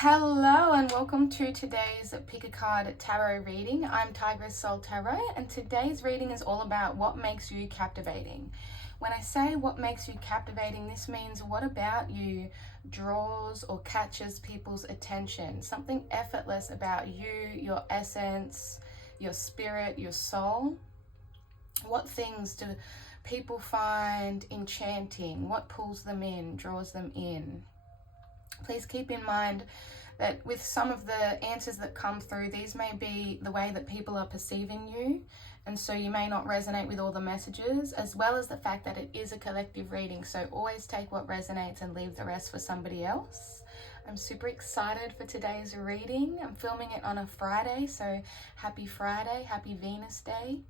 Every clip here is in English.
Hello and welcome to today's Pick a Card Tarot reading. I'm Tigress Soul Tarot and today's reading is all about what makes you captivating. When I say what makes you captivating, this means what about you draws or catches people's attention. Something effortless about you, your essence, your spirit, your soul. What things do people find enchanting? What pulls them in, draws them in? Please keep in mind that with some of the answers that come through, these may be the way that people are perceiving you, and so you may not resonate with all the messages, as well as the fact that it is a collective reading, so always take what resonates and leave the rest for somebody else. I'm super excited for today's reading. I'm filming it on a Friday, so happy Friday, happy Venus Day.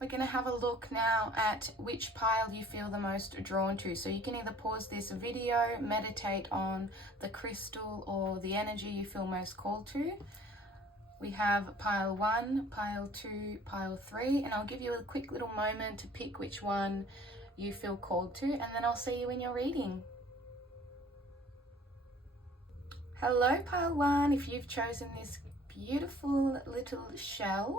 We're going to have a look now at which pile you feel the most drawn to. So you can either pause this video, meditate on the crystal or the energy you feel most called to. We have pile 1, pile 2, pile 3, and I'll give you a quick little moment to pick which one you feel called to, and then I'll see you in your reading. Hello, pile 1. If you've chosen this beautiful little shell,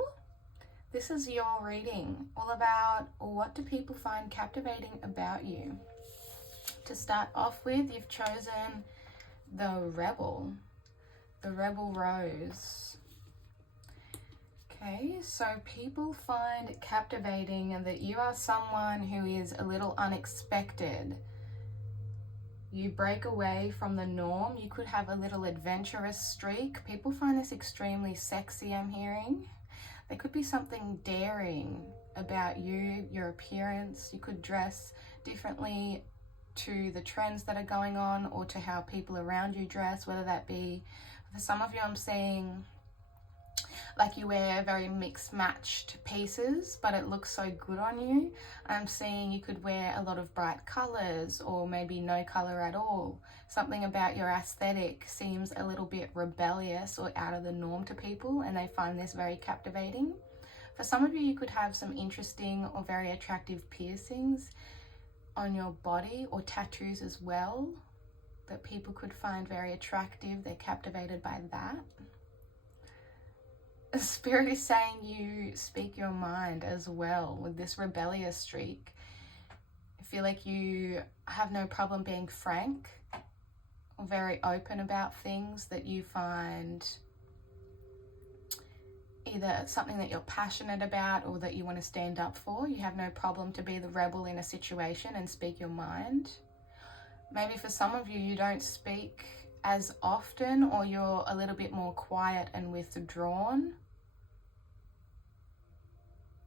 this is your reading, all about what do people find captivating about you. To start off with, you've chosen the Rebel Rose. Okay, so people find captivating that you are someone who is a little unexpected. You break away from the norm. You could have a little adventurous streak. People find this extremely sexy, I'm hearing. There could be something daring about you, your appearance. You could dress differently to the trends that are going on or to how people around you dress, whether that be, for some of you I'm seeing like you wear very mixed matched pieces, but it looks so good on you. I'm seeing you could wear a lot of bright colors or maybe no color at all. Something about your aesthetic seems a little bit rebellious or out of the norm to people, and they find this very captivating. For some of you, you could have some interesting or very attractive piercings on your body or tattoos as well that people could find very attractive. They're captivated by that. Spirit is saying you speak your mind as well with this rebellious streak. I feel like you have no problem being frank or very open about things that you find either something that you're passionate about or that you want to stand up for. You have no problem to be the rebel in a situation and speak your mind. Maybe for some of you, you don't speak as often, or you're a little bit more quiet and withdrawn.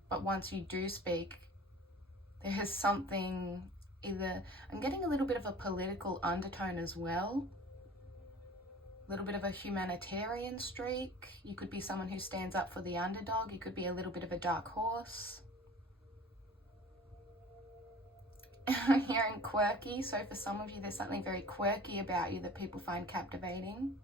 But once you do speak, there's something, either, I'm getting a little bit of a political undertone as well, a little bit of a humanitarian streak. You could be someone who stands up for the underdog. You could be a little bit of a dark horse. I'm hearing quirky, so for some of you there's something very quirky about you that people find captivating.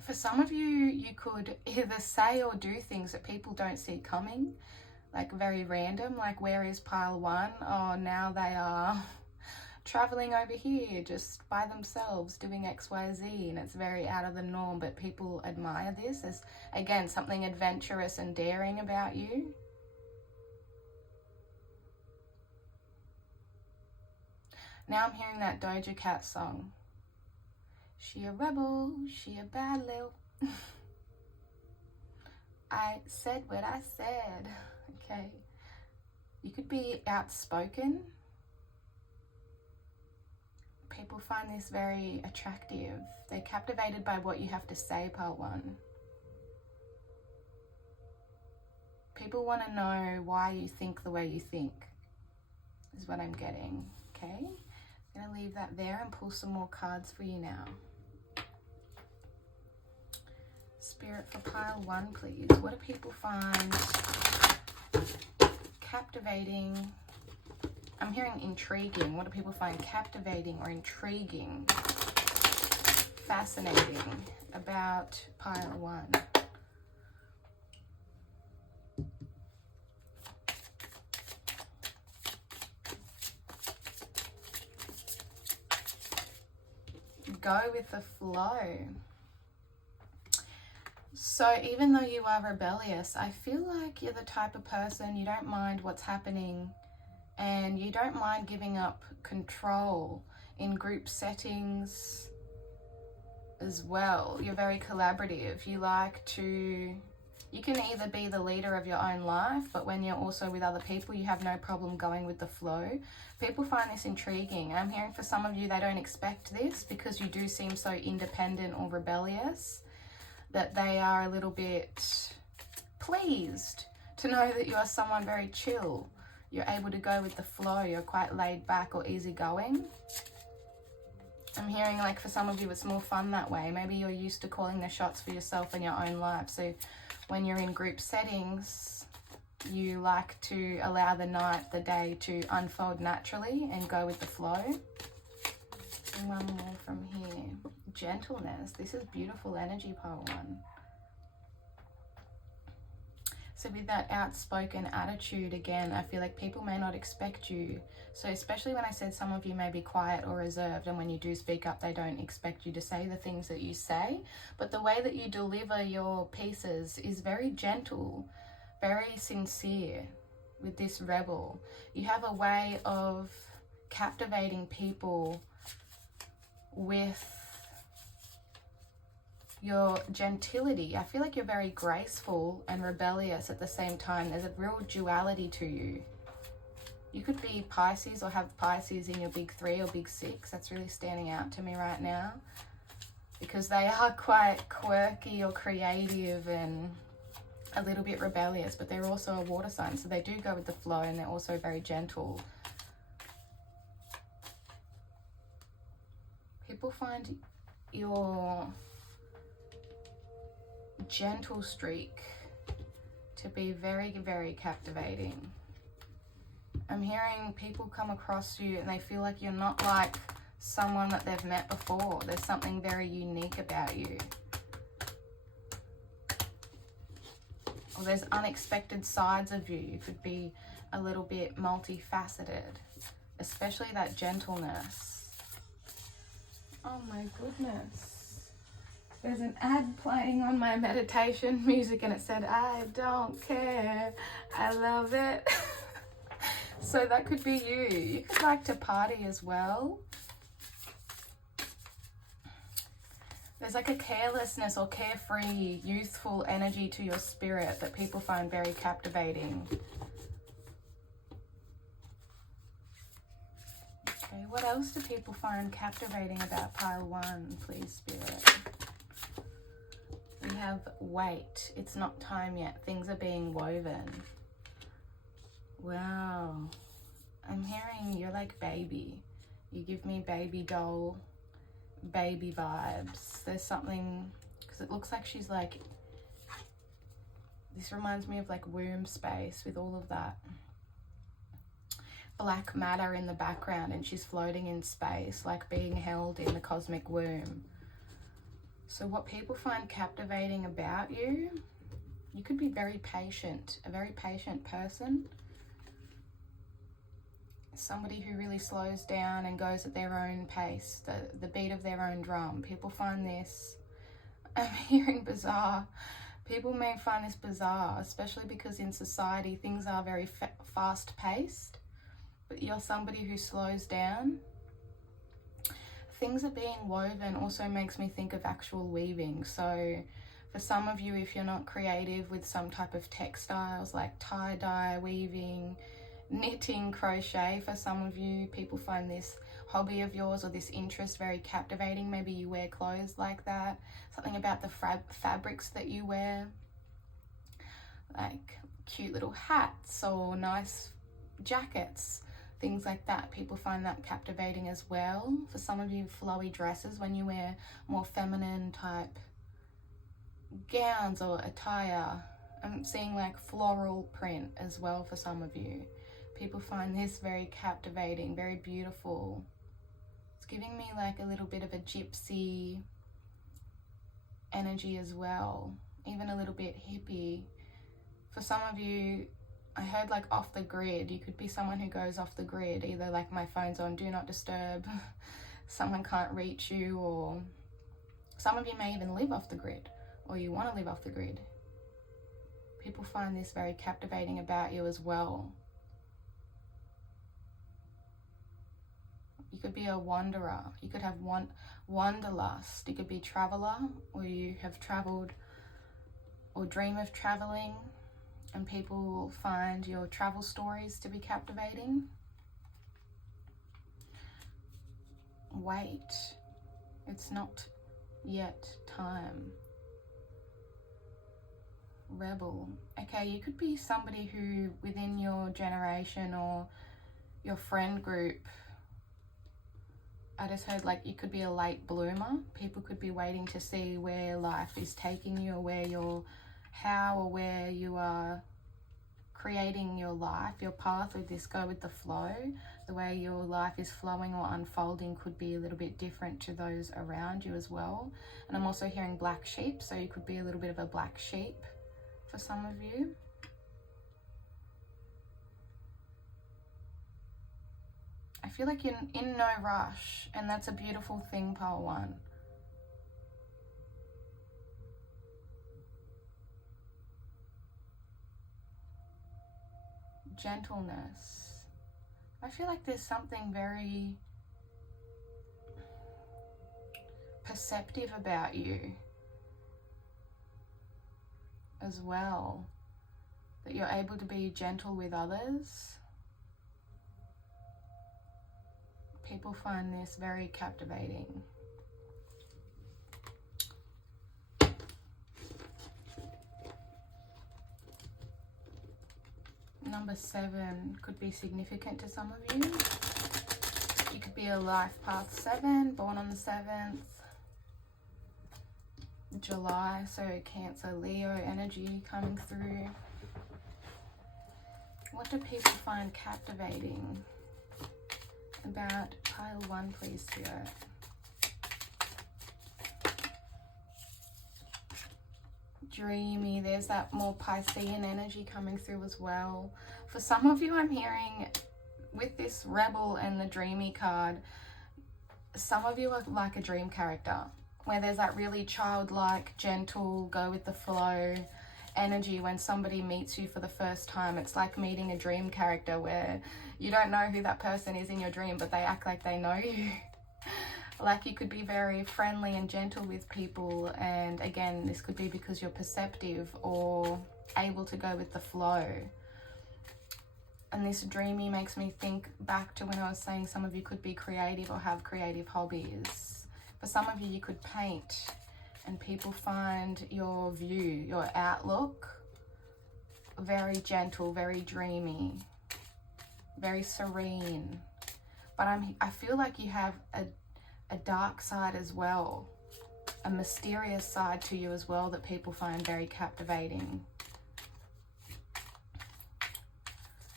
For some of you, you could either say or do things that people don't see coming, like very random, like where is pile 1? Oh, now they are traveling over here just by themselves doing XYZ, and it's very out of the norm, but people admire this as, again, something adventurous and daring about you. Now I'm hearing that Doja Cat song. She a rebel, she a bad little. I said what I said. Okay. You could be outspoken. People find this very attractive. They're captivated by what you have to say, part 1. People want to know why you think the way you think, is what I'm getting. Okay. I'm going to leave that there and pull some more cards for you now. Spirit for pile 1, please. What do people find captivating? I'm hearing intriguing. What do people find captivating or intriguing, fascinating about pile 1? go with the flow. So even though you are rebellious, I feel like you're the type of person, you don't mind what's happening and you don't mind giving up control in group settings as well. You're very collaborative. You like to, you can either be the leader of your own life, but when you're also with other people, you have no problem going with the flow. People find this intriguing. I'm hearing for some of you, they don't expect this because you do seem so independent or rebellious, that they are a little bit pleased to know that you are someone very chill. You're able to go with the flow. You're quite laid back or easygoing. I'm hearing like for some of you, it's more fun that way. Maybe you're used to calling the shots for yourself in your own life. So when you're in group settings, you like to allow the night, the day to unfold naturally and go with the flow. And one more from here. Gentleness. This is beautiful energy, pile one. So with that outspoken attitude, again, I feel like people may not expect you. So especially when I said some of you may be quiet or reserved, and when you do speak up, they don't expect you to say the things that you say. But the way that you deliver your pieces is very gentle, very sincere with this rebel. You have a way of captivating people with your gentility. I feel like you're very graceful and rebellious at the same time. There's a real duality to you. You could be Pisces or have Pisces in your big 3 or big 6. That's really standing out to me right now, because they are quite quirky or creative and a little bit rebellious, but they're also a water sign, so they do go with the flow and they're also very gentle. People find your gentle streak to be very, very captivating. I'm hearing people come across you and they feel like you're not like someone that they've met before. There's something very unique about you. Or there's unexpected sides of you. You could be a little bit multifaceted, especially that gentleness. Oh my goodness. There's an ad playing on my meditation music and it said, I don't care, I love it. So that could be you. You could like to party as well. There's like a carelessness or carefree, youthful energy to your spirit that people find very captivating. Okay, what else do people find captivating about pile 1, please, Spirit? We have wait. It's not time yet. Things are being woven. Wow. I'm hearing you're like baby. You give me baby doll, baby vibes. There's something, because it looks like she's like, this reminds me of like womb space with all of that black matter in the background, and she's floating in space, like being held in the cosmic womb. So what people find captivating about you, you could be very patient, a very patient person. Somebody who really slows down and goes at their own pace, the beat of their own drum. People find this, I'm hearing bizarre. People may find this bizarre, especially because in society things are very fast paced, but you're somebody who slows down. Things are being woven also makes me think of actual weaving. So for some of you, if you're not creative with some type of textiles like tie-dye, weaving, knitting, crochet, for some of you, people find this hobby of yours or this interest very captivating. Maybe you wear clothes like that. Something about the fabrics that you wear, like cute little hats or nice jackets. Things like that, people find that captivating as well. For some of you, flowy dresses, when you wear more feminine type gowns or attire. I'm seeing like floral print as well for some of you. People find this very captivating, very beautiful. It's giving me like a little bit of a gypsy energy as well, even a little bit hippie. For some of you, I heard like off the grid. You could be someone who goes off the grid, either like my phone's on do not disturb, someone can't reach you, or some of you may even live off the grid, or you want to live off the grid. People find this very captivating about you as well. You could be a wanderer. You could have wanderlust. You could be a traveler, or you have traveled or dream of traveling, and people will find your travel stories to be captivating. Wait, it's not yet time. Rebel. Okay, you could be somebody who within your generation or your friend group, I just heard like you could be a late bloomer. People could be waiting to see where life is taking you, or where you are creating your life, your path with this go with the flow. The way your life is flowing or unfolding could be a little bit different to those around you as well. And I'm also hearing black sheep, so you could be a little bit of a black sheep for some of you. I feel like you're in no rush, and that's a beautiful thing, pile 1. Gentleness. I feel like there's something very perceptive about you as well, that you're able to be gentle with others. People find this very captivating. Number 7 could be significant to some of you. You could be a life path 7, born on the 7th July, so Cancer, Leo energy coming through. What do people find captivating about pile 1, please, Spirit? Dreamy. There's that more Piscean energy coming through as well. For some of you, I'm hearing with this Rebel and the Dreamy card, some of you are like a dream character, where there's that really childlike, gentle, go with the flow energy when somebody meets you for the first time. It's like meeting a dream character where you don't know who that person is in your dream, but they act like they know you. Like you could be very friendly and gentle with people, and again, this could be because you're perceptive or able to go with the flow. And this dreamy makes me think back to when I was saying some of you could be creative or have creative hobbies. For some of you, you could paint, and people find your view, your outlook, very gentle, very dreamy, very serene. But I feel like you have a dark side as well, a mysterious side to you as well that people find very captivating,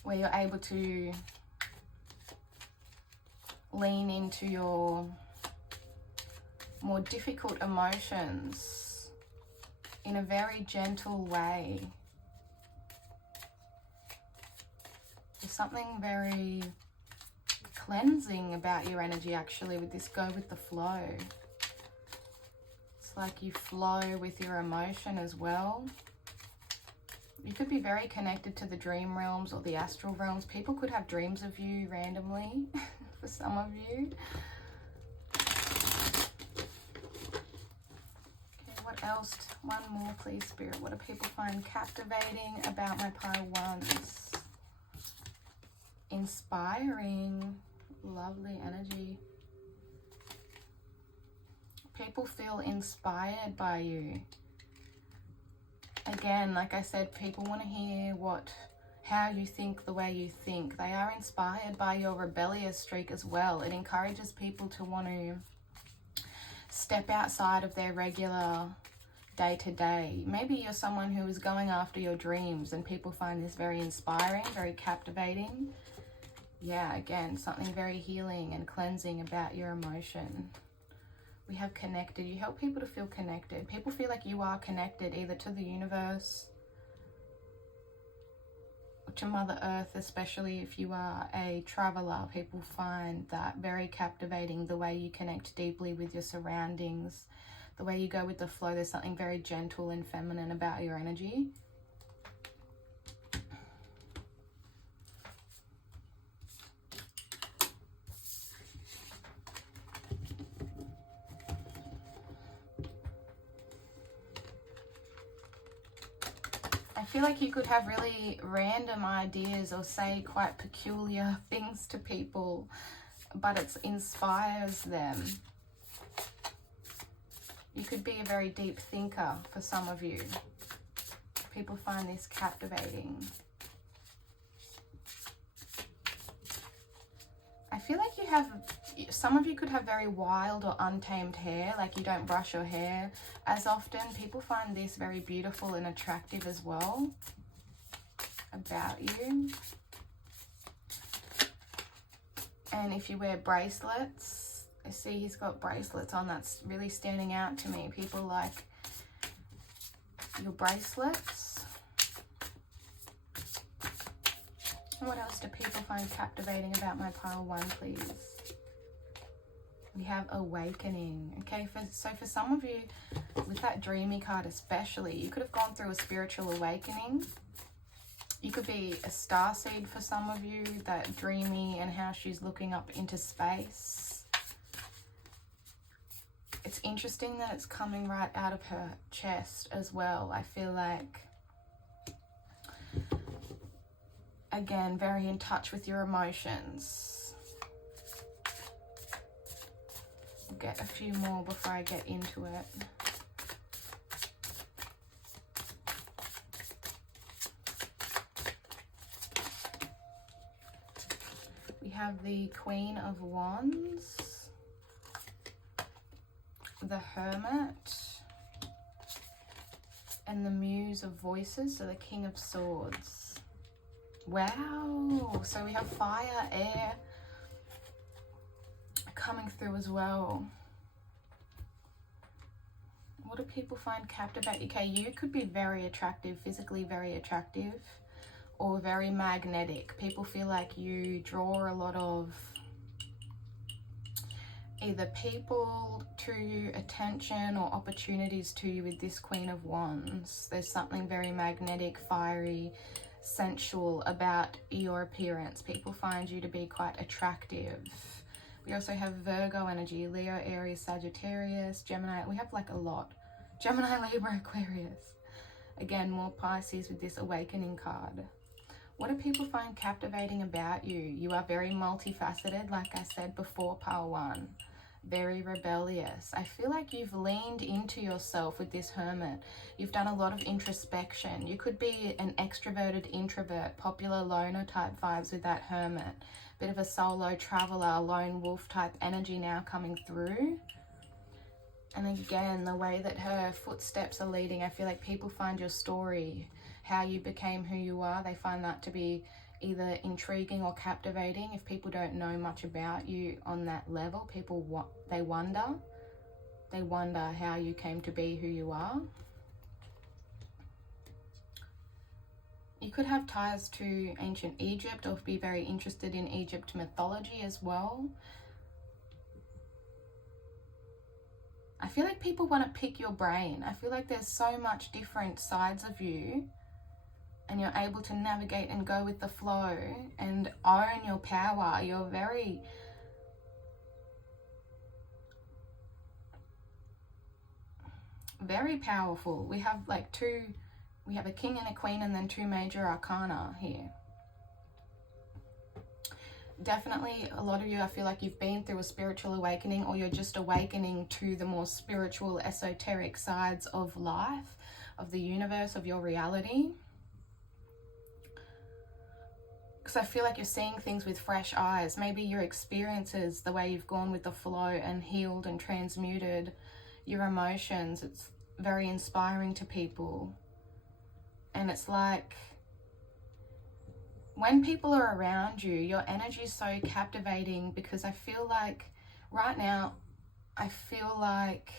where you're able to lean into your more difficult emotions in a very gentle way. There's something very cleansing about your energy actually with this go with the flow. It's like you flow with your emotion as well. You could be very connected to the dream realms or the astral realms. People could have dreams of you randomly for some of you. Okay, what else? One more please, Spirit. What do people find captivating about my pile 1s? Inspiring. Lovely energy. People feel inspired by you. Again, like I said, people want to hear how you think, the way you think. They are inspired by your rebellious streak as well. It encourages people to want to step outside of their regular day-to-day. Maybe you're someone who is going after your dreams, and people find this very inspiring, very captivating. Yeah, again, something very healing and cleansing about your emotion. We have connected. You help people to feel connected. People feel like you are connected either to the universe or to Mother Earth, especially if you are a traveler. People find that very captivating, the way you connect deeply with your surroundings, the way you go with the flow. There's something very gentle and feminine about your energy. I feel like you could have really random ideas or say quite peculiar things to people, but it inspires them. You could be a very deep thinker for some of you. People find this captivating. I feel like some of you could have very wild or untamed hair, like you don't brush your hair as often. People find this very beautiful and attractive as well about you. And if you wear bracelets, I see he's got bracelets on, that's really standing out to me. People like your bracelets. What else do people find captivating about my pile one, please? We have awakening. Okay, so for some of you, with that dreamy card especially, you could have gone through a spiritual awakening. You could be a starseed for some of you, that dreamy and how she's looking up into space. It's interesting that it's coming right out of her chest as well. I feel like, again, very in touch with your emotions. I'll get a few more before I get into it. We have the Queen of Wands, the Hermit, and the Muse of Voices, so the King of Swords. Wow, so we have fire, air coming through as well. What do people find captivating? Okay, you could be very attractive, physically very attractive, or very magnetic. People feel like you draw a lot of either people to you, attention, or opportunities to you with this Queen of Wands. There's something very magnetic, fiery, sensual about your appearance. People find you to be quite attractive. We also have Virgo energy, Leo, Aries, Sagittarius, Gemini. We have like a lot. Gemini, Libra, Aquarius. Again, more Pisces with this awakening card. What do people find captivating about you? You are very multifaceted, like I said before, pile one. Very rebellious. I feel like you've leaned into yourself with this Hermit. You've done a lot of introspection. You could be an extroverted introvert, popular loner type vibes with that Hermit. Bit of a solo traveler, lone wolf type energy now coming through. And again, the way that her footsteps are leading, I feel like people find your story, how you became who you are. They find that to be either intriguing or captivating. If people don't know much about you on that level, they wonder how you came to be who you are. You could have ties to ancient Egypt or be very interested in Egypt mythology as well. I feel like people want to pick your brain. I feel like there's so much different sides of you, and you're able to navigate and go with the flow and own your power. You're very powerful. We have like we have a king and a queen and then two major arcana here. Definitely a lot of you, I feel like you've been through a spiritual awakening, or you're just awakening to the more spiritual, esoteric sides of life, of the universe, of your reality. Because I feel like you're seeing things with fresh eyes. Maybe your experiences, the way you've gone with the flow and healed and transmuted your emotions, it's very inspiring to people. And it's like, when people are around you, your energy is so captivating, because I feel like right now, I feel like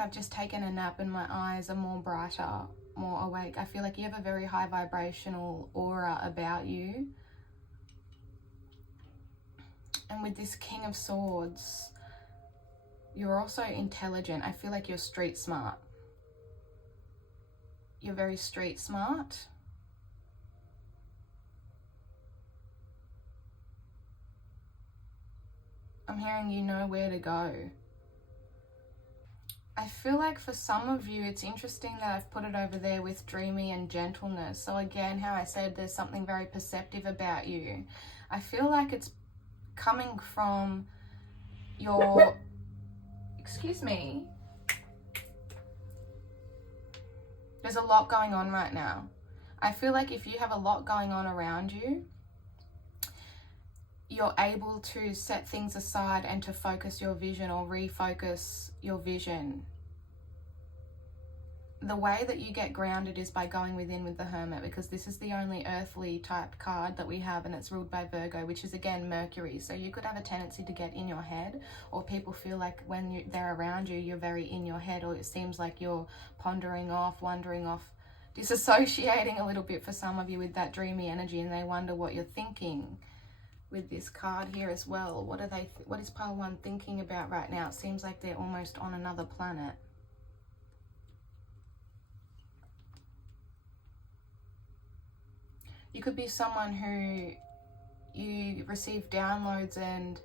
I've just taken a nap and my eyes are more brighter. more awake. I feel like you have a very high vibrational aura about you. And with this King of Swords, you're also intelligent. I feel like you're street smart. You're very street smart. I'm hearing you know where to go. I feel like for some of you, it's interesting that I've put it over there with dreamy and gentleness. So again, how I said there's something very perceptive about you. I feel like it's coming from your, excuse me, there's a lot going on right now. I feel like if you have a lot going on around you, you're able to set things aside and to focus your vision or refocus your vision. The way that you get grounded is by going within with the Hermit, because this is the only earthly type card that we have, and it's ruled by Virgo, which is again Mercury. So you could have a tendency to get in your head, or people feel like when they're around you, you're very in your head, or it seems like you're pondering off, wandering off, disassociating a little bit for some of you with that dreamy energy, and they wonder what you're thinking. With this card here as well, what is pile one thinking about right now? It seems like they're almost on another planet. You could be someone who you receive downloads and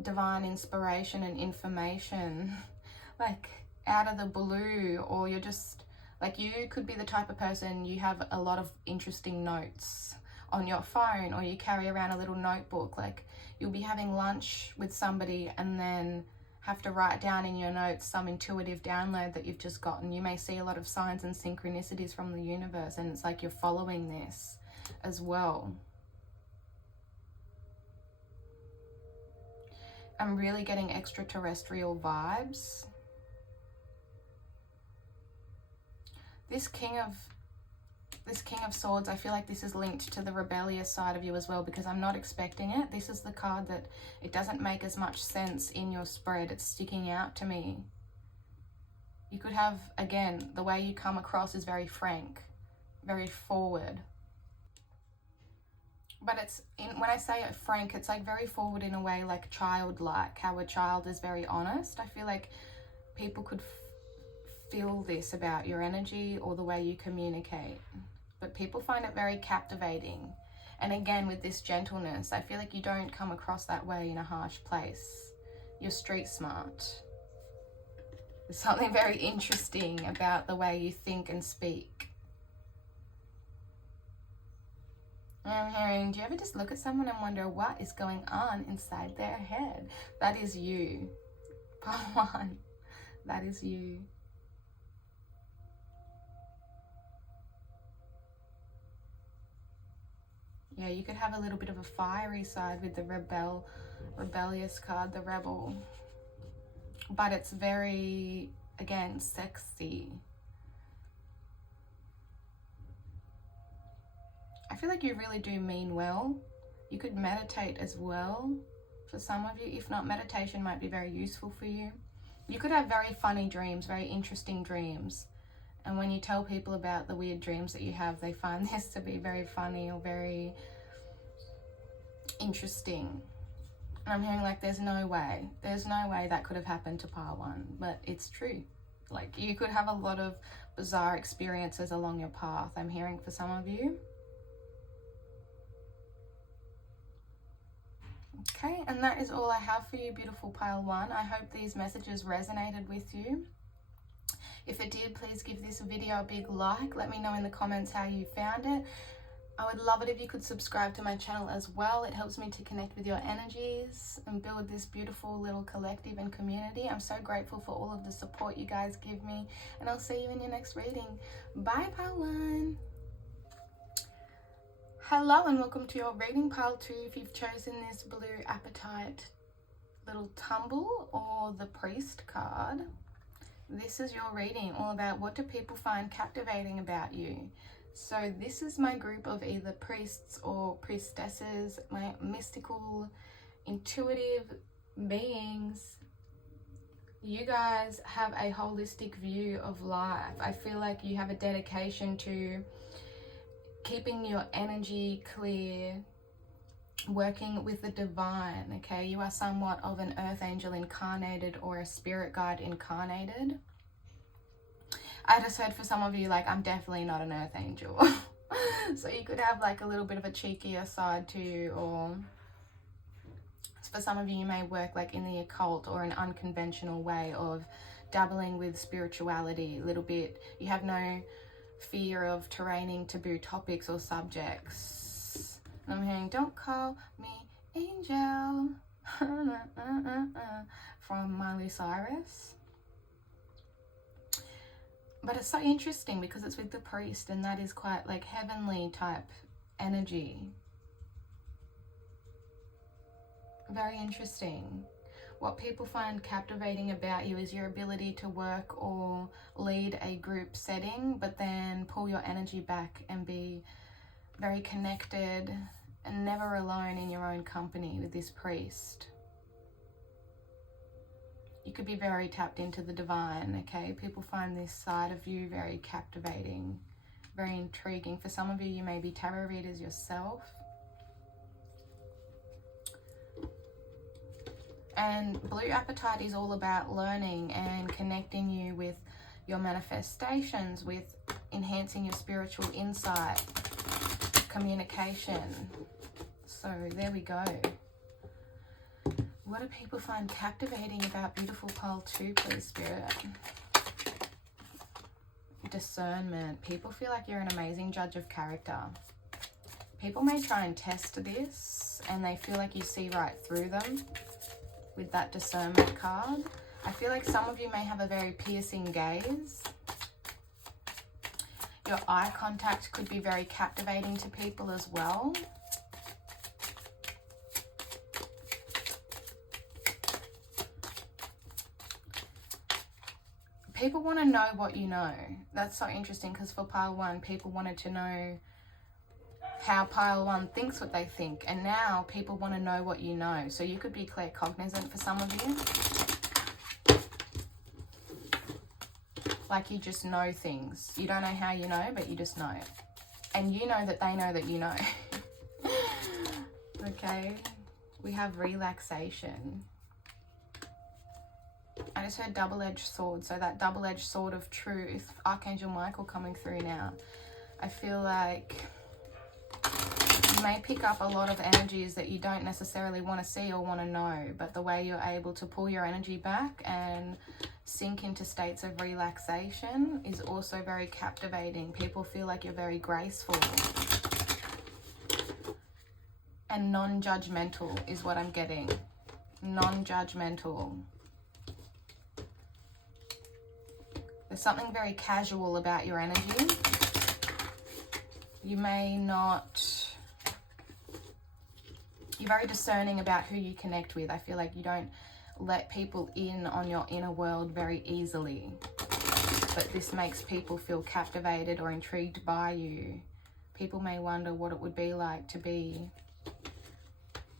divine inspiration and information like out of the blue, or you're just like, you could be the type of person, you have a lot of interesting notes on your phone, or you carry around a little notebook. Like you'll be having lunch with somebody and then have to write down in your notes some intuitive download that you've just gotten. You may see a lot of signs and synchronicities from the universe, and it's like you're following this as well. I'm really getting extraterrestrial vibes. This King of Swords, I feel like this is linked to the rebellious side of you as well, because I'm not expecting it. This is the card that it doesn't make as much sense in your spread. It's sticking out to me. You could have, again, the way you come across is very frank, very forward. But when I say it frank, it's like very forward in a way, like childlike, how a child is very honest. I feel like people could feel this about your energy or the way you communicate. But people find it very captivating. And again, with this gentleness, I feel like you don't come across that way in a harsh place. You're street smart. There's something very interesting about the way you think and speak. I'm hearing, do you ever just look at someone and wonder what is going on inside their head? That is you. Part one. That is you. Yeah, you could have a little bit of a fiery side with the rebellious card, the rebel. But it's very, again, sexy. I feel like you really do mean well. You could meditate as well for some of you. If not, meditation might be very useful for you. You could have very funny dreams, very interesting dreams. And when you tell people about the weird dreams that you have, they find this to be very funny or very interesting. And I'm hearing like there's no way that could have happened to pile one, but it's true. Like you could have a lot of bizarre experiences along your path, I'm hearing for some of you. Okay, and that is all I have for you, beautiful pile one. I hope these messages resonated with you. If it did, please give this video a big like. Let me know in the comments how you found it. I would love it if you could subscribe to my channel as well. It helps me to connect with your energies and build this beautiful little collective and community. I'm so grateful for all of the support you guys give me, and I'll see you in your next reading. Bye, pile one. Hello and welcome to your reading, pile two. If you've chosen this blue Apatite little tumble or the priest card, this is your reading, all about what do people find captivating about you. So this is my group of either priests or priestesses, my mystical, intuitive beings You guys have a holistic view of life. I feel like you have a dedication to keeping your energy clear, working with the divine, okay? You are somewhat of an earth angel incarnated or a spirit guide incarnated. I just heard for some of you, like, I'm definitely not an earth angel. So you could have like a little bit of a cheekier side to you, or for some of you, you may work like in the occult or an unconventional way of dabbling with spirituality a little bit. You have no fear of terraining taboo topics or subjects. And I'm hearing, don't call me angel, from Miley Cyrus. But it's so interesting because it's with the priest, and that is quite like heavenly type energy. Very interesting. What people find captivating about you is your ability to work or lead a group setting, but then pull your energy back and be very connected and never alone in your own company with this priest. You could be very tapped into the divine, okay? People find this side of you very captivating, very intriguing. For some of you, you may be tarot readers yourself. And blue apatite is all about learning and connecting you with your manifestations, with enhancing your spiritual insight, communication. So there we go. What do people find captivating about beautiful pole 2, please, Spirit? Discernment. People feel like you're an amazing judge of character. People may try and test this and they feel like you see right through them with that discernment card. I feel like some of you may have a very piercing gaze. Your eye contact could be very captivating to people as well. People want to know what you know. That's so interesting because for pile 1, people wanted to know how pile 1 thinks what they think, and now people want to know what you know. So you could be claircognizant for some of you. Like you just know things. You don't know how you know, but you just know. And you know that they know that you know. Okay, we have relaxation. I just heard double-edged sword. So that double-edged sword of truth, Archangel Michael coming through now. I feel like you may pick up a lot of energies that you don't necessarily want to see or want to know, but the way you're able to pull your energy back and sink into states of relaxation is also very captivating. People feel like you're very graceful and non-judgmental is what I'm getting. Non-judgmental. There's something very casual about your energy. You may not... You're very discerning about who you connect with. I feel like you don't let people in on your inner world very easily. But this makes people feel captivated or intrigued by you. People may wonder what it would be like to be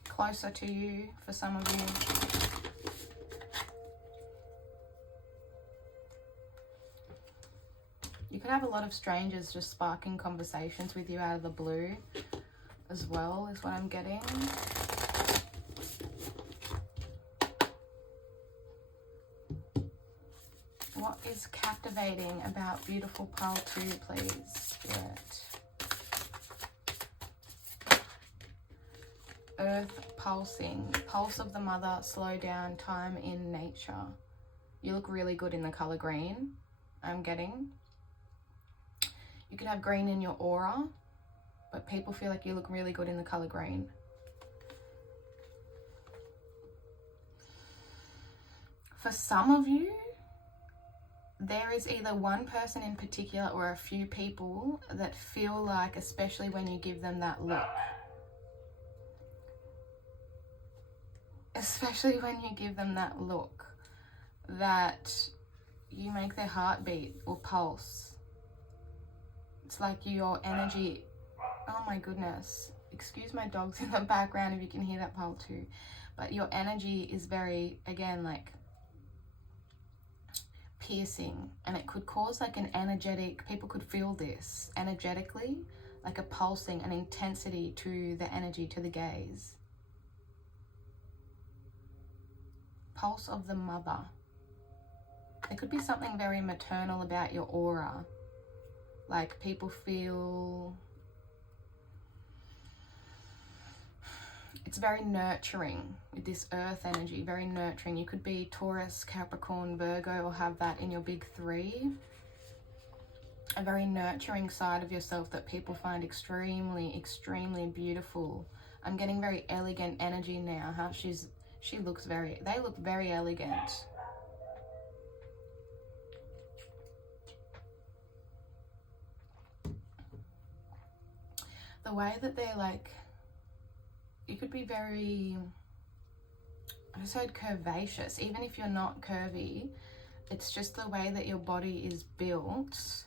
closer to you for some of you. You could have a lot of strangers just sparking conversations with you out of the blue as well, is what I'm getting. What is captivating about beautiful pile 2, please, Spirit? Earth pulsing. Pulse of the mother, slow down, time in nature. You look really good in the color green, I'm getting. You could have green in your aura, but people feel like you look really good in the color green. For some of you, there is either one person in particular or a few people that feel like, especially when you give them that look, especially when you give them that look, that you make their heart beat or pulse. It's like your energy, oh my goodness, excuse my dogs in the background if you can hear that pile 2, but your energy is very, again, like piercing, and it could cause like an energetic, people could feel this energetically, like a pulsing, an intensity to the energy, to the gaze. Pulse of the mother. There could be something very maternal about your aura. Like people feel it's very nurturing with this earth energy, very nurturing. You could be Taurus, Capricorn, Virgo, or have that in your big three. A very nurturing side of yourself that people find extremely, extremely beautiful. I'm getting very elegant energy now. How they look very elegant. The way that they're like, you could be very, I said curvaceous, even if you're not curvy. It's just the way that your body is built,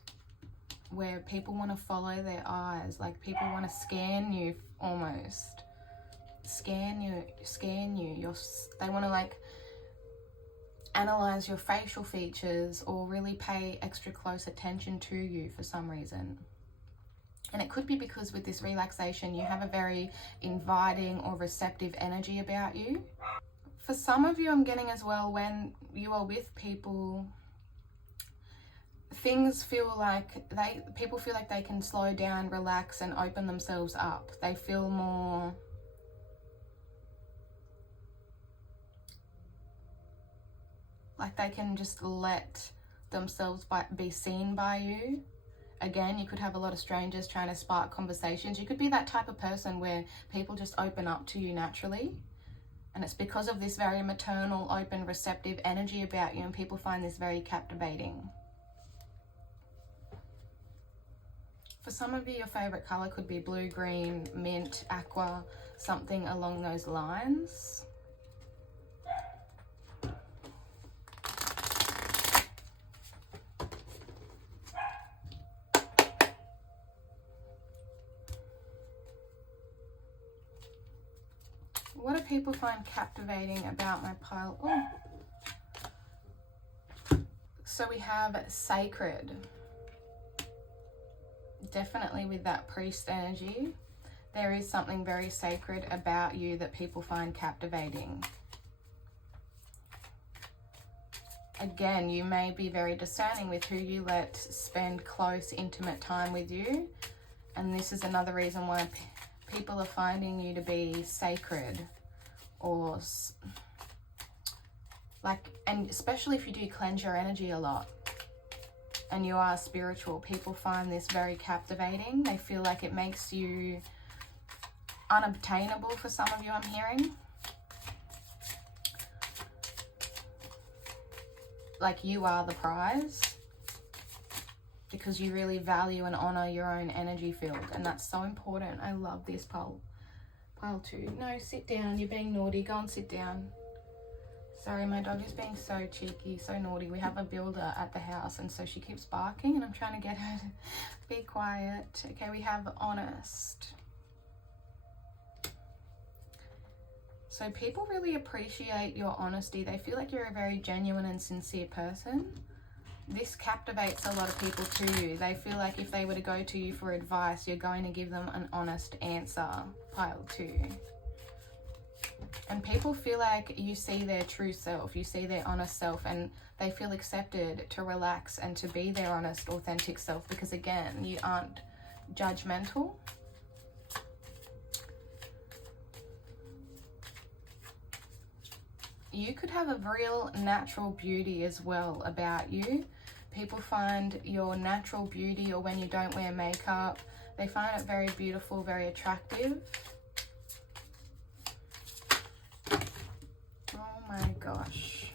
where people want to follow their eyes, like people want to scan you almost. Scan you. They want to like analyze your facial features or really pay extra close attention to you for some reason. And it could be because with this relaxation, you have a very inviting or receptive energy about you. For some of you, I'm getting as well, when you are with people, things feel like people feel like they can slow down, relax, and open themselves up. They feel more like they can just let themselves be seen by you. Again, you could have a lot of strangers trying to spark conversations. You could be that type of person where people just open up to you naturally. And it's because of this very maternal, open, receptive energy about you, and people find this very captivating. For some of you, your favorite color could be blue, green, mint, aqua, something along those lines. What do people find captivating about my pile? Oh. So we have sacred. Definitely with that priest energy. There is something very sacred about you that people find captivating. Again, you may be very discerning with who you let spend close, intimate time with you. And this is another reason why people are finding you to be sacred, or like, and especially if you do cleanse your energy a lot and you are spiritual, people find this very captivating. They feel like it makes you unobtainable for some of you, I'm hearing. Like you are the prize, because you really value and honor your own energy field, and that's so important. I love this pile 2. No, sit down. You're being naughty. Go and sit down. Sorry, my dog is being so cheeky, so naughty. We have a builder at the house, and so she keeps barking, and I'm trying to get her to be quiet. Okay, we have honest. So people really appreciate your honesty. They feel like you're a very genuine and sincere person. This captivates a lot of people to you. They feel like if they were to go to you for advice, you're going to give them an honest answer. Pile 2. And people feel like you see their true self, you see their honest self, and they feel accepted to relax and to be their honest, authentic self, because again, you aren't judgmental. You could have a real natural beauty as well about you. People find your natural beauty, or when you don't wear makeup, they find it very beautiful, very attractive. Oh my gosh.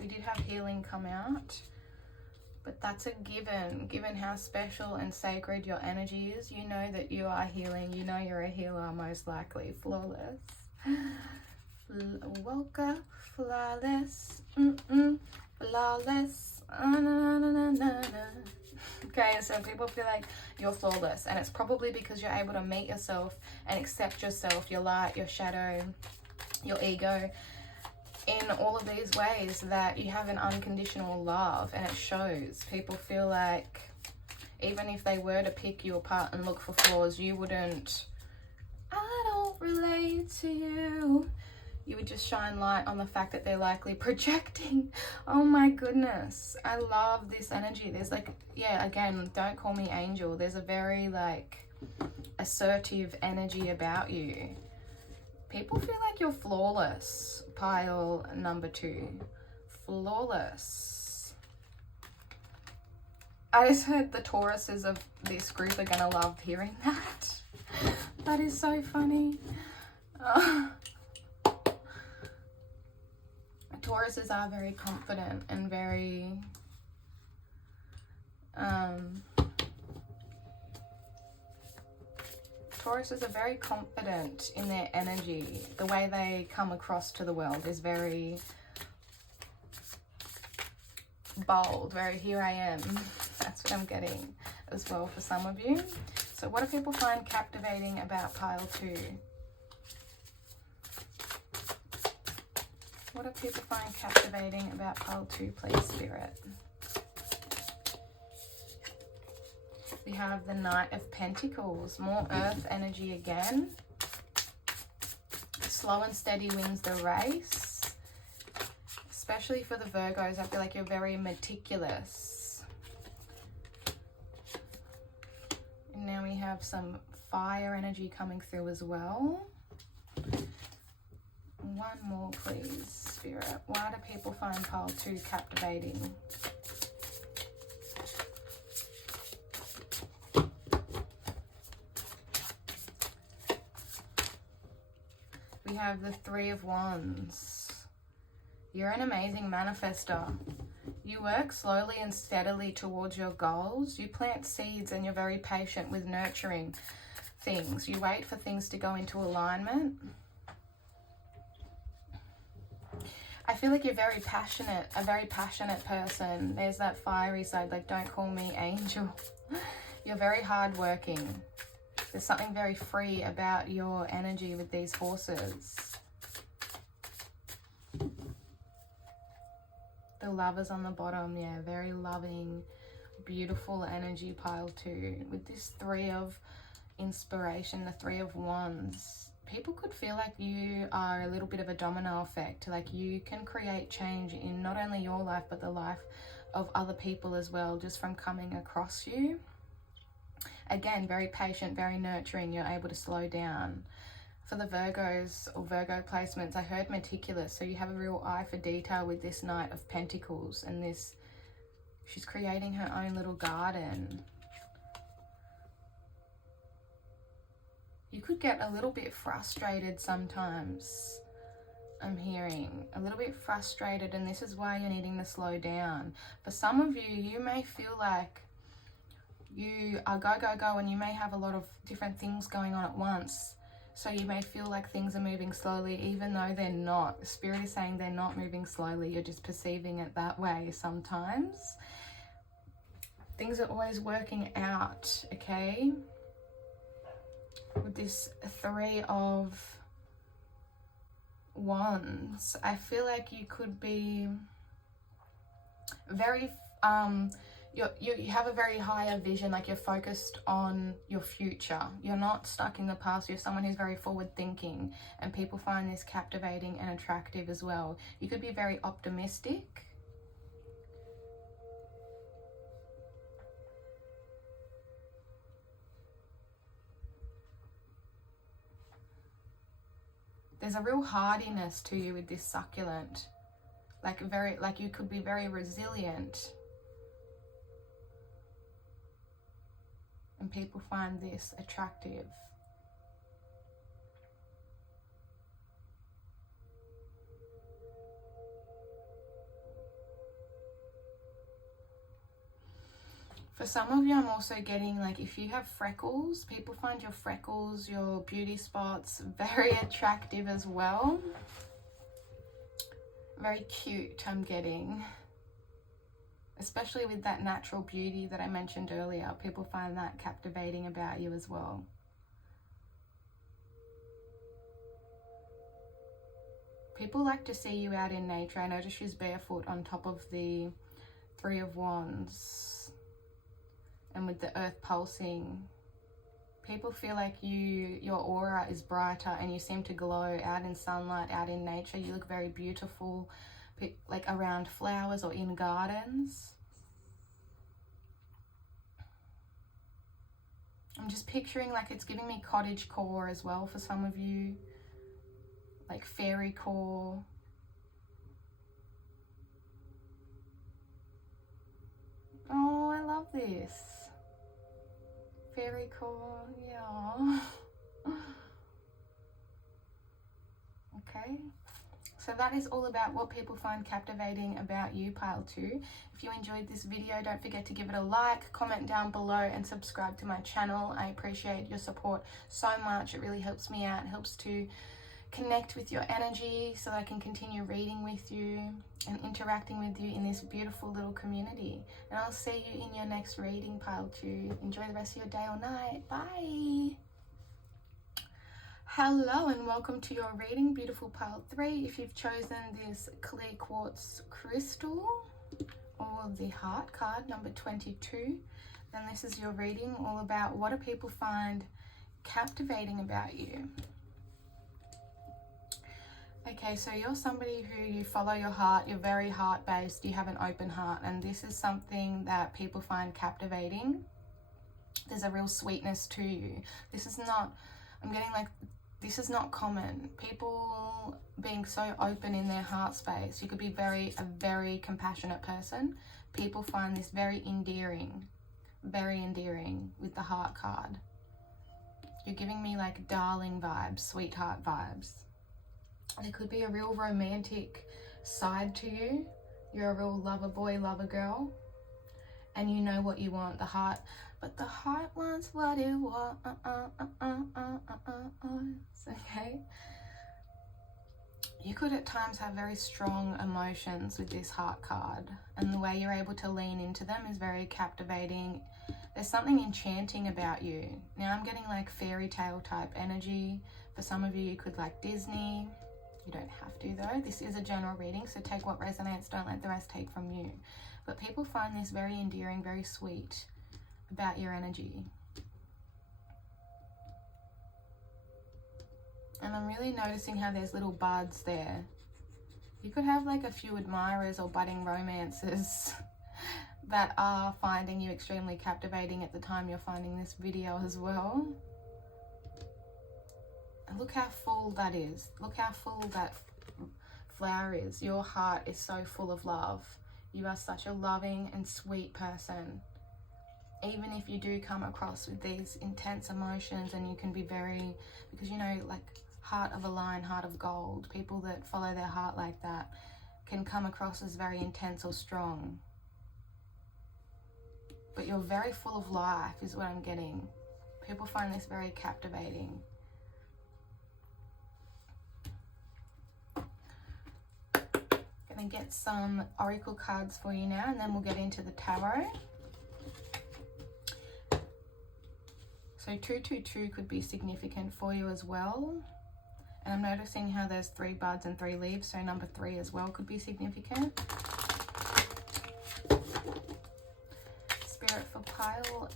We did have healing come out, but that's a given how special and sacred your energy is. You know that you are healing. You know you're a healer, most likely. Flawless. Woke up flawless. Flawless. Okay, so people feel like you're flawless, and it's probably because you're able to meet yourself and accept yourself, your light, your shadow, your ego. in all of these ways that you have an unconditional love, and it shows. People feel like even if they were to pick you apart and look for flaws, you wouldn't, I don't relate to you. You would just shine light on the fact that they're likely projecting. Oh my goodness. I love this energy. There's like, yeah, again, don't call me angel. There's a very like assertive energy about you. People feel like you're flawless. Pile number 2. Flawless. I just heard the Tauruses of this group are going to love hearing that. That is so funny. Tauruses are very confident and very Tauruses are very confident in their energy. The way they come across to the world is very bold, very here I am. That's what I'm getting as well for some of you. So what do people find captivating about pile 2? What do people find captivating about pile 2, please, Spirit? We have the Knight of Pentacles, more earth energy again. Slow and steady wins the race. Especially for the Virgos, I feel like you're very meticulous. And now we have some fire energy coming through as well. One more, please, Spirit. Why do people find pile 2 captivating? We have the 3 of Wands. You're an amazing manifester. You work slowly and steadily towards your goals. You plant seeds and you're very patient with nurturing things. You wait for things to go into alignment. I feel like you're very passionate, a very passionate person. There's that fiery side, like don't call me angel. You're very hardworking. There's something very free about your energy with these horses. The Lovers on the bottom, yeah, very loving, beautiful energy, pile 2. With this 3 of inspiration, the 3 of Wands, people could feel like you are a little bit of a domino effect. Like you can create change in not only your life, but the life of other people as well, just from coming across you. Again, very patient, very nurturing. You're able to slow down. For the Virgos or Virgo placements, I heard meticulous. So you have a real eye for detail with this Knight of Pentacles. And this, she's creating her own little garden. You could get a little bit frustrated sometimes. I'm hearing a little bit frustrated, and this is why you're needing to slow down. For some of you, you may feel like you are go, go, go, and you may have a lot of different things going on at once. So you may feel like things are moving slowly, even though they're not. Spirit is saying they're not moving slowly. You're just perceiving it that way sometimes. Things are always working out, okay? With this 3 of Wands, I feel like you could be very you have a very higher vision, like you're focused on your future. You're not stuck in the past. You're someone who's very forward thinking, and people find this captivating and attractive as well. You could be very optimistic. There's a real hardiness to you with this succulent. Like you could be very resilient. And people find this attractive. For some of you, I'm also getting like if you have freckles, people find your freckles, your beauty spots very attractive as well. Very cute, I'm getting. Especially with that natural beauty that I mentioned earlier. People find that captivating about you as well. People like to see you out in nature. I notice she's barefoot on top of the Three of Wands. And with the earth pulsing, people feel like your aura is brighter and you seem to glow out in sunlight, out in nature. You look very beautiful, like around flowers or in gardens. I'm just picturing like it's giving me cottage core as well for some of you, like fairy core. Oh, I love this. Fairy core, yeah. Okay. So that is all about what people find captivating about you, pile 2. If you enjoyed this video, don't forget to give it a like, comment down below, and subscribe to my channel. I appreciate your support so much. It really helps me out. It helps to connect with your energy so that I can continue reading with you and interacting with you in this beautiful little community. And I'll see you in your next reading, pile 2. Enjoy the rest of your day or night. Bye. Hello and welcome to your reading, beautiful pile 3. If you've chosen this clear quartz crystal or the heart card number 22, then this is your reading all about what do people find captivating about you. Okay, so you're somebody who you follow your heart, you're very heart-based, you have an open heart, and this is something that people find captivating. There's a real sweetness to you. This is not, I'm getting like, this is not common. People being so open in their heart space. You could be a very compassionate person. People find this very endearing with the heart card. You're giving me like darling vibes, sweetheart vibes. There could be a real romantic side to you. You're a real lover boy, lover girl. And you know what you want, the heart. But the heart wants what it wants. Okay? You could at times have very strong emotions with this heart card. And the way you're able to lean into them is very captivating. There's something enchanting about you. Now I'm getting like fairy tale type energy. For some of you, you could like Disney. You don't have to though. This is a general reading, so take what resonates, don't let the rest take from you. But people find this very endearing, very sweet about your energy. And I'm really noticing how there's little buds there. You could have like a few admirers or budding romances that are finding you extremely captivating at the time you're finding this video as well. And look how full that is. Look how full that flower is. Your heart is so full of love. You are such a loving and sweet person. Even if you do come across with these intense emotions, and you can be very, because you know, like heart of a lion, heart of gold, people that follow their heart like that can come across as very intense or strong. But you're very full of life is what I'm getting. People find this very captivating. Gonna get some oracle cards for you now, and then we'll get into the tarot. So 222 could be significant for you as well. And I'm noticing how there's 3 buds and 3 leaves, so number 3 as well could be significant. Spirit for pile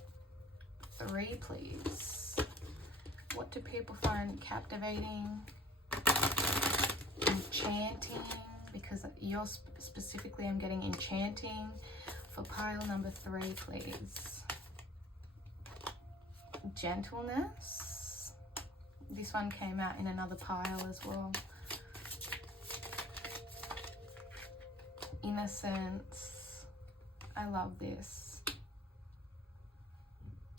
3, please. What do people find captivating, enchanting? Because you're specifically, I'm getting enchanting for pile number 3, please. Gentleness. This one came out in another pile as well. Innocence. I love this.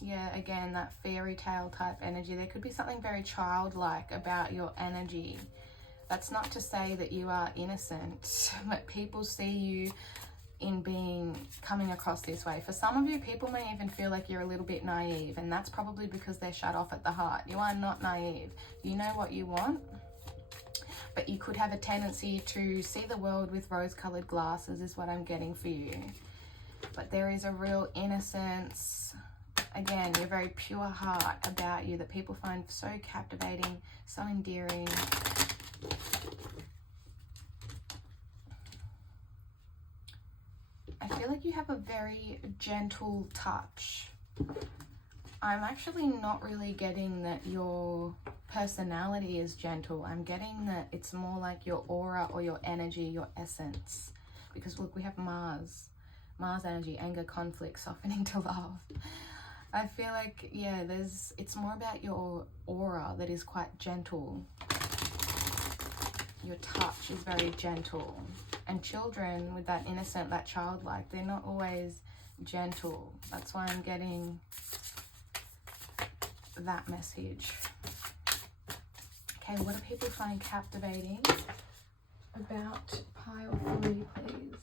Yeah, again, that fairy tale type energy. There could be something very childlike about your energy. That's not to say that you are innocent, but people see you in coming across this way. For some of you, people may even feel like you're a little bit naive, and that's probably because they're shut off at the heart. You are not naive. You know what you want, but you could have a tendency to see the world with rose-colored glasses is what I'm getting for you. But there is a real innocence. Again, you're very pure heart about you that people find so captivating, so endearing. feel like you have a very gentle touch. I'm actually not really getting that your personality is gentle. I'm getting that it's more like your aura or your energy, your essence. Because look, we have Mars. Mars energy, anger, conflict, softening to love. I feel like, yeah, it's more about your aura that is quite gentle. Your touch is very gentle. And children with that innocent, that childlike, they're not always gentle. That's why I'm getting that message. Okay, what do people find captivating about pile 3, please?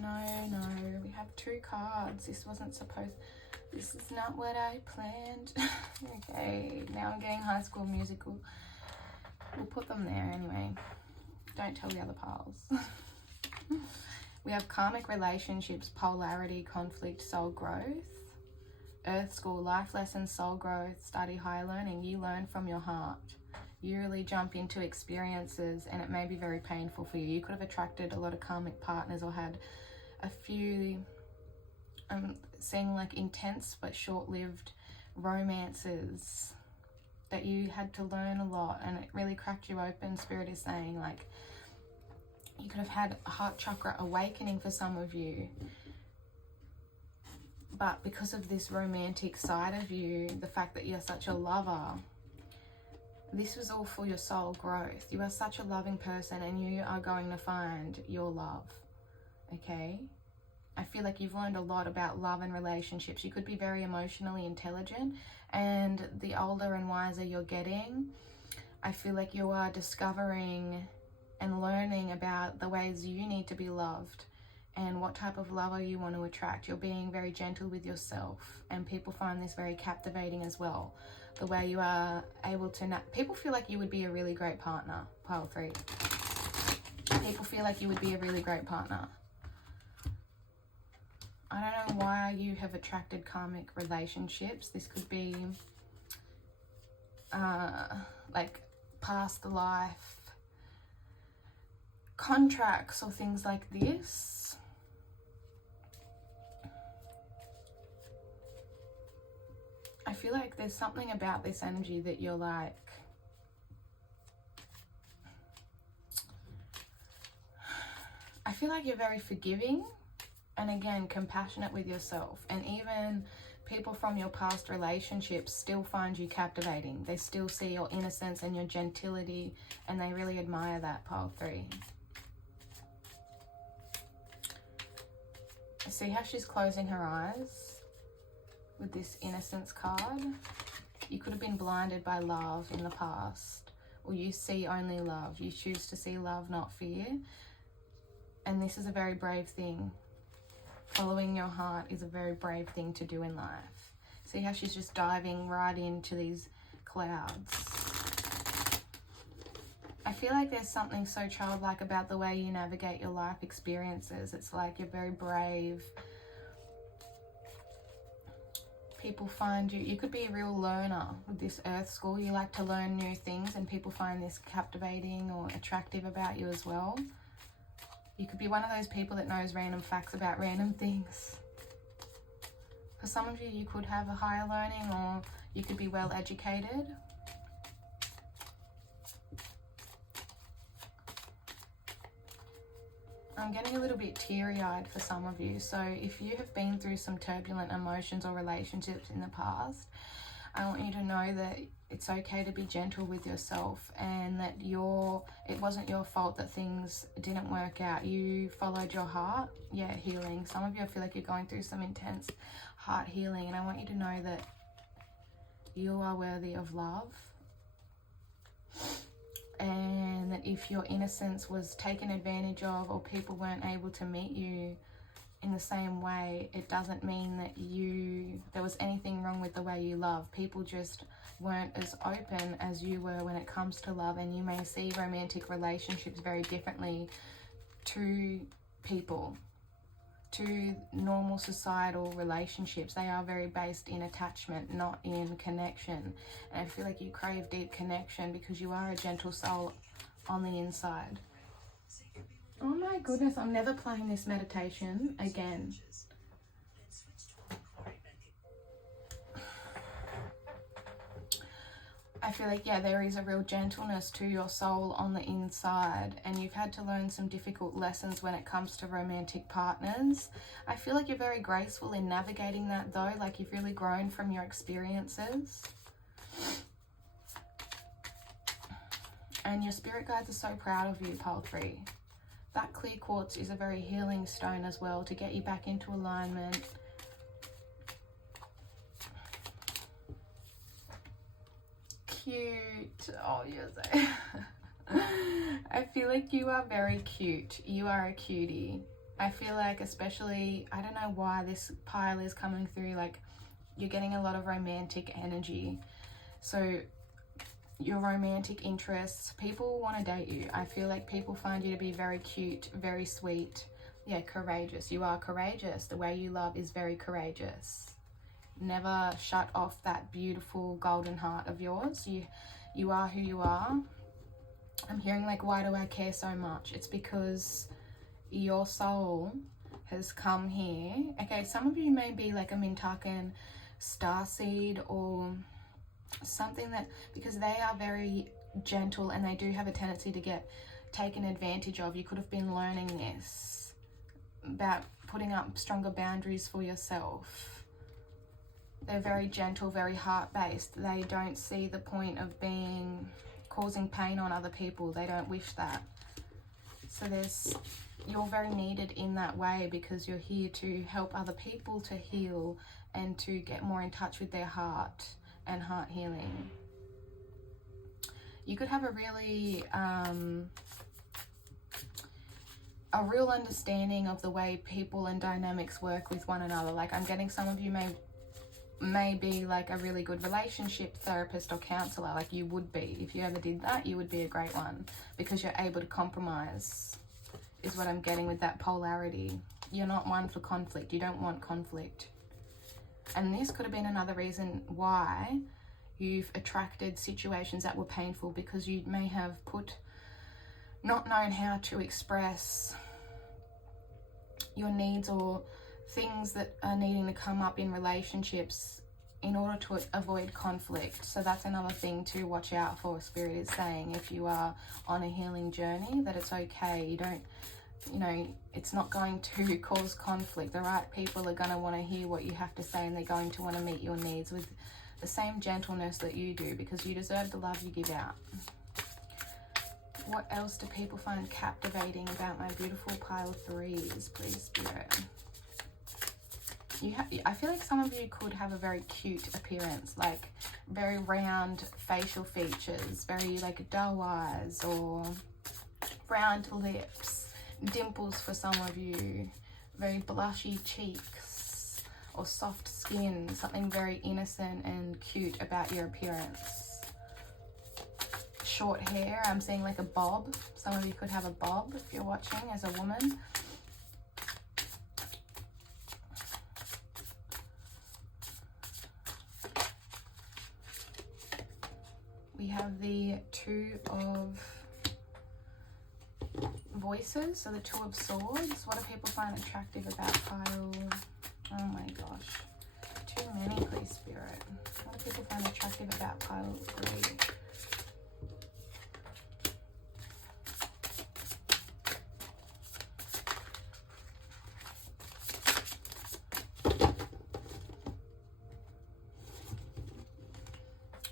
No, we have 2 cards. This is not what I planned. Okay, now I'm getting High School Musical. We'll put them there anyway. Don't tell the other piles. We have karmic relationships, polarity, conflict, soul growth. Earth School, life lessons, soul growth, study higher learning. You learn from your heart. You really jump into experiences and it may be very painful for you. You could have attracted a lot of karmic partners or had a few, I'm seeing like intense but short-lived romances that you had to learn a lot, and it really cracked you open. Spirit is saying, like, you could have had a heart chakra awakening for some of you. But because of this romantic side of you, the fact that you're such a lover, this was all for your soul growth. You are such a loving person and you are going to find your love, okay? I feel like you've learned a lot about love and relationships. You could be very emotionally intelligent, and the older and wiser you're getting, I feel like you are discovering and learning about the ways you need to be loved and what type of lover you want to attract. You're being very gentle with yourself, and people find this very captivating as well. The way you are able to... people feel like you would be a really great partner, pile 3. People feel like you would be a really great partner. I don't know why you have attracted karmic relationships. This could be like past life contracts or things like this. I feel like there's something about this energy that you're like, I feel like you're very forgiving and again compassionate with yourself, and even people from your past relationships still find you captivating. They still see your innocence and your gentility, and they really admire that, pile 3. See how she's closing her eyes with this innocence card? You could have been blinded by love in the past, or you see only love. You choose to see love, not fear. And this is a very brave thing. Following your heart is a very brave thing to do in life. See how she's just diving right into these clouds. I feel like there's something so childlike about the way you navigate your life experiences. It's like you're very brave. People find you, you could be a real learner with this Earth School. You like to learn new things, and people find this captivating or attractive about you as well. You could be one of those people that knows random facts about random things. For some of you, you could have a higher learning, or you could be well educated. I'm getting a little bit teary-eyed for some of you. So if you have been through some turbulent emotions or relationships in the past, I want you to know that it's okay to be gentle with yourself, and that it wasn't your fault that things didn't work out. You followed your heart. Yeah, healing. Some of you, I feel like you're going through some intense heart healing, and I want you to know that you are worthy of love, and that if your innocence was taken advantage of or people weren't able to meet you in the same way, it doesn't mean that there was anything wrong with the way you love. People just weren't as open as you were when it comes to love, and you may see romantic relationships very differently to people, to normal societal relationships. They are very based in attachment, not in connection. And I feel like you crave deep connection because you are a gentle soul on the inside. my goodness, I'm never playing this meditation again. I feel like, yeah, there is a real gentleness to your soul on the inside, and you've had to learn some difficult lessons when it comes to romantic partners. I feel like you're very graceful in navigating that though, like you've really grown from your experiences. And your spirit guides are so proud of you, pile 3. That clear quartz is a very healing stone as well to get you back into alignment. Cute. Oh, you're so... I feel like you are very cute. You are a cutie. I feel like, especially, I don't know why this pile is coming through, like you're getting a lot of romantic energy. So your romantic interests, people want to date you. I feel like people find you to be very cute, very sweet. Yeah, courageous. You are courageous. The way you love is very courageous. Never shut off that beautiful golden heart of yours. You are who you are. I'm hearing like, why do I care so much? It's because your soul has come here. Okay, some of you may be like a Mintakan starseed or something, that because they are very gentle and they do have a tendency to get taken advantage of. You could have been learning this about putting up stronger boundaries for yourself. They're very gentle, very heart-based. They don't see the point of causing pain on other people. They don't wish that. So you're very needed in that way, because you're here to help other people to heal and to get more in touch with their heart and heart healing. You could have a real understanding of the way people and dynamics work with one another. Like, I'm getting some of you may be like a really good relationship therapist or counselor. Like, you would be. If you ever did that, you would be a great one, because you're able to compromise, is what I'm getting with that polarity. You're not one for conflict. You don't want conflict. And this could have been another reason why you've attracted situations that were painful, because you may have not known how to express your needs or things that are needing to come up in relationships in order to avoid conflict. So that's another thing to watch out for. Spirit is saying, if you are on a healing journey, that it's okay. You don't, it's not going to cause conflict. The right people are going to want to hear what you have to say, and they're going to want to meet your needs with the same gentleness that you do, because you deserve the love you give out. What else do people find captivating about my beautiful pile 3s, please, Spirit? I feel like some of you could have a very cute appearance, like very round facial features, very like doe eyes or round lips, dimples for some of you, very blushy cheeks or soft skin, something very innocent and cute about your appearance. Short hair, I'm seeing like a bob. Some of you could have a bob if you're watching as a woman. We have the 2 of voices, so the 2 of swords. What do people find attractive about pile? Oh my gosh, too many, please, Spirit. What do people find attractive about pile 3?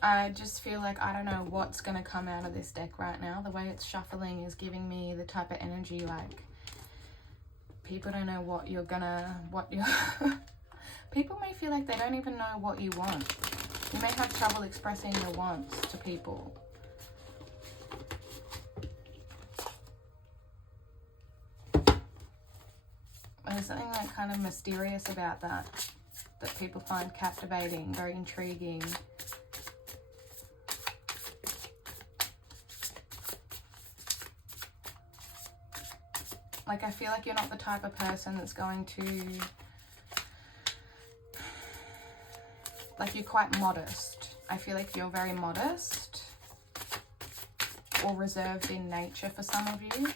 I just feel like I don't know what's going to come out of this deck right now. The way it's shuffling is giving me the type of energy like people don't know what you're people may feel like they don't even know what you want. You may have trouble expressing your wants to people. There's something like kind of mysterious about that people find captivating, very intriguing. Like, I feel like you're not the type of person that's going to, like, you're quite modest. I feel like you're very modest or reserved in nature for some of you.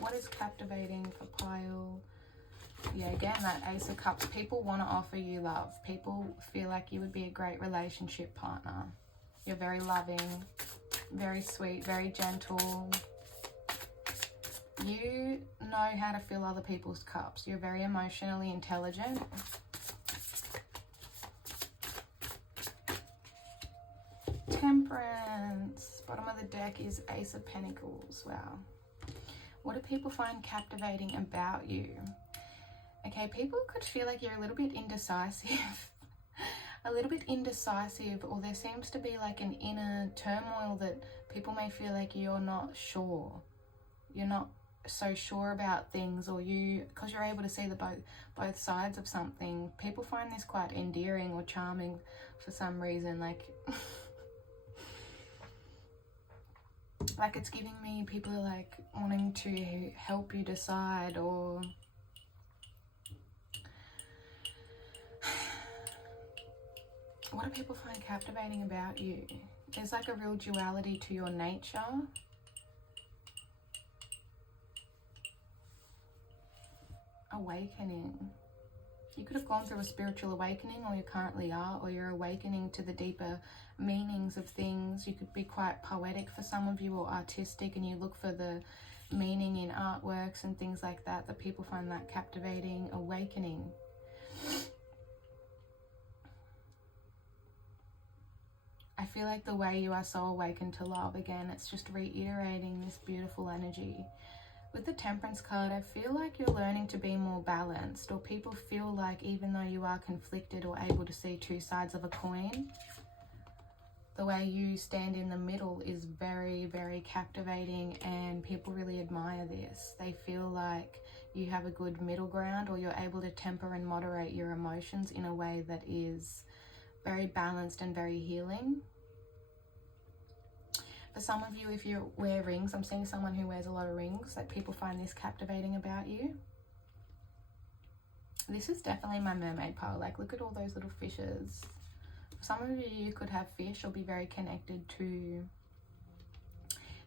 what is captivating for pile? Yeah, again, that Ace of Cups. People want to offer you love. People feel like you would be a great relationship partner. You're very loving, very sweet, very gentle. You know how to fill other people's cups. You're very emotionally intelligent. Temperance. Bottom of the deck is Ace of Pentacles. Wow. What do people find captivating about you? Okay, people could feel like you're a little bit indecisive. A little bit indecisive, or there seems to be like an inner turmoil that people may feel like you're not sure. You're not so sure about things, or because you're able to see the both sides of something. People find this quite endearing or charming for some reason. Like it's giving me people are like wanting to help you decide, or what do people find captivating about you? There's like a real duality to your nature. Awakening. You could have gone through a spiritual awakening, or you currently are, or you're awakening to the deeper meanings of things. You could be quite poetic for some of you, or artistic, and you look for the meaning in artworks and things like that, that people find that captivating. Awakening. I feel like the way you are so awakened to love, again, it's just reiterating this beautiful energy. With the Temperance card, I feel like you're learning to be more balanced, or people feel like even though you are conflicted or able to see two sides of a coin, the way you stand in the middle is very, very captivating, and people really admire this. They feel like you have a good middle ground, or you're able to temper and moderate your emotions in a way that is very balanced and very healing. For some of you, if you wear rings, I'm seeing someone who wears a lot of rings, like people find this captivating about you. This is definitely my mermaid pile. Like, look at all those little fishes. For some of you, you could have fish or be very connected to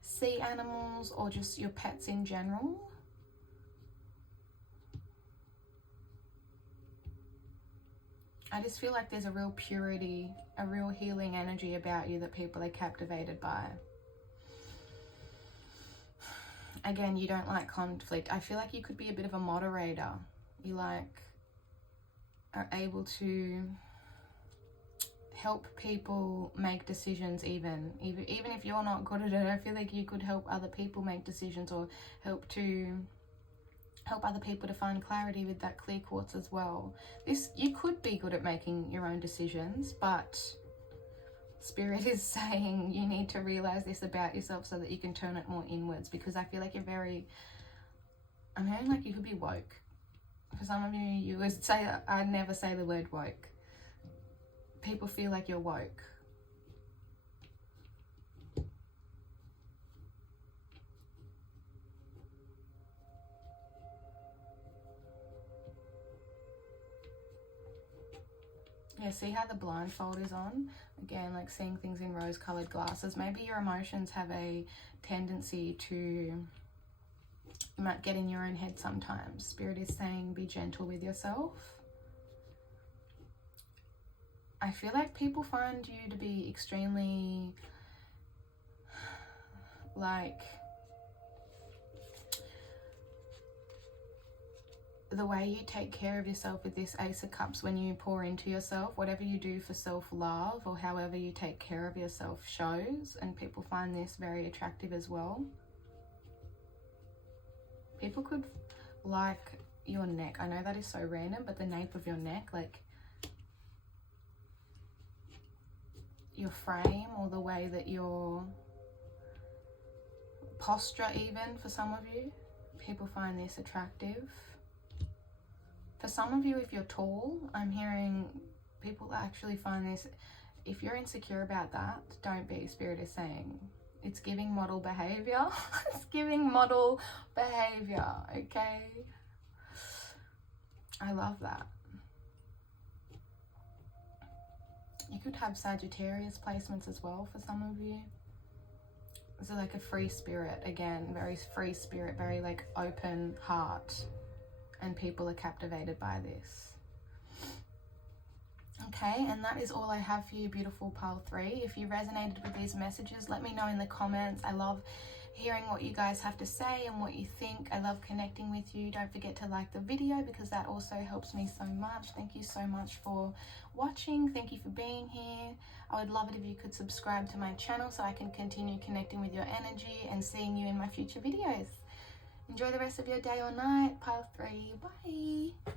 sea animals, or just your pets in general. I just feel like there's a real purity, a real healing energy about you that people are captivated by. Again, you don't like conflict. I feel like you could be a bit of a moderator. You like are able to help people make decisions, even if you're not good at it. I feel like you could help other people make decisions, or help other people to find clarity with that clear quartz as well. You could be good at making your own decisions, but Spirit is saying you need to realize this about yourself so that you can turn it more inwards, because I feel like I'm hearing like you could be woke. For some of you, you would say, I never say the word woke. People feel like you're woke. Yeah, see how the blindfold is on? Again, like seeing things in rose-colored glasses. Maybe your emotions have a tendency to, you might get in your own head sometimes. Spirit is saying be gentle with yourself. I feel like people find you to be extremely, like, the way you take care of yourself with this Ace of Cups, when you pour into yourself, whatever you do for self-love, or however you take care of yourself, shows, and people find this very attractive as well. People could like your neck. I know that is so random, but the nape of your neck, like your frame, or the way that your posture, even for some of you, people find this attractive. For some of you, if you're tall, I'm hearing people actually find this. If you're insecure about that, don't be. Spirit is saying it's giving model behavior. It's giving model behavior, okay? I love that. You could have Sagittarius placements as well for some of you. It's like a free spirit again, very free spirit, very like open heart, and people are captivated by this. Okay, and that is all I have for you, beautiful pile 3. If you resonated with these messages, let me know in the comments. I love hearing what you guys have to say and what you think. I love connecting with you. Don't forget to like the video because that also helps me so much. Thank you so much for watching. Thank you for being here. I would love it if you could subscribe to my channel so I can continue connecting with your energy and seeing you in my future videos. Enjoy the rest of your day or night, pile 3. Bye.